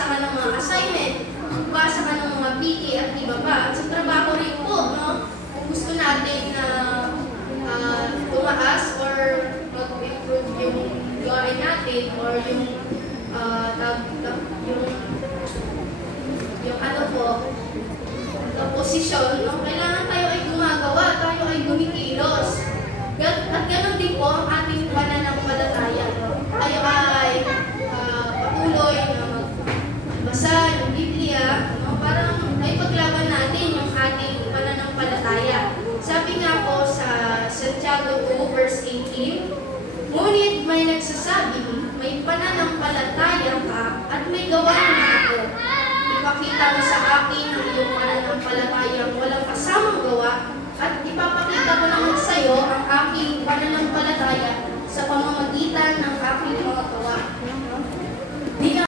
magbasa ka ng mga assignment, magbasa ka ng mga PK at iba pa. At sa trabaho rin po, no? Kung gusto natin na tumaas or mag-improve yung gawain natin or yung ano po, posisyon, no? Kailangan tayo ay gumagawa, tayo ay gumikilos. At ganoon din po ang ating pananampalataya. Tayo ay patuloy na magbasa ng Biblia, no? Parang ay paglaban natin yung ating pananampalataya. Sabi nga po sa Santiago 2 verse 18, ngunit may nagsasabi, may pananampalataya ka at may gawa na ako. Ipakita mo sa akin ang iyong pananampalatayang walang kasamang gawa at ipapakita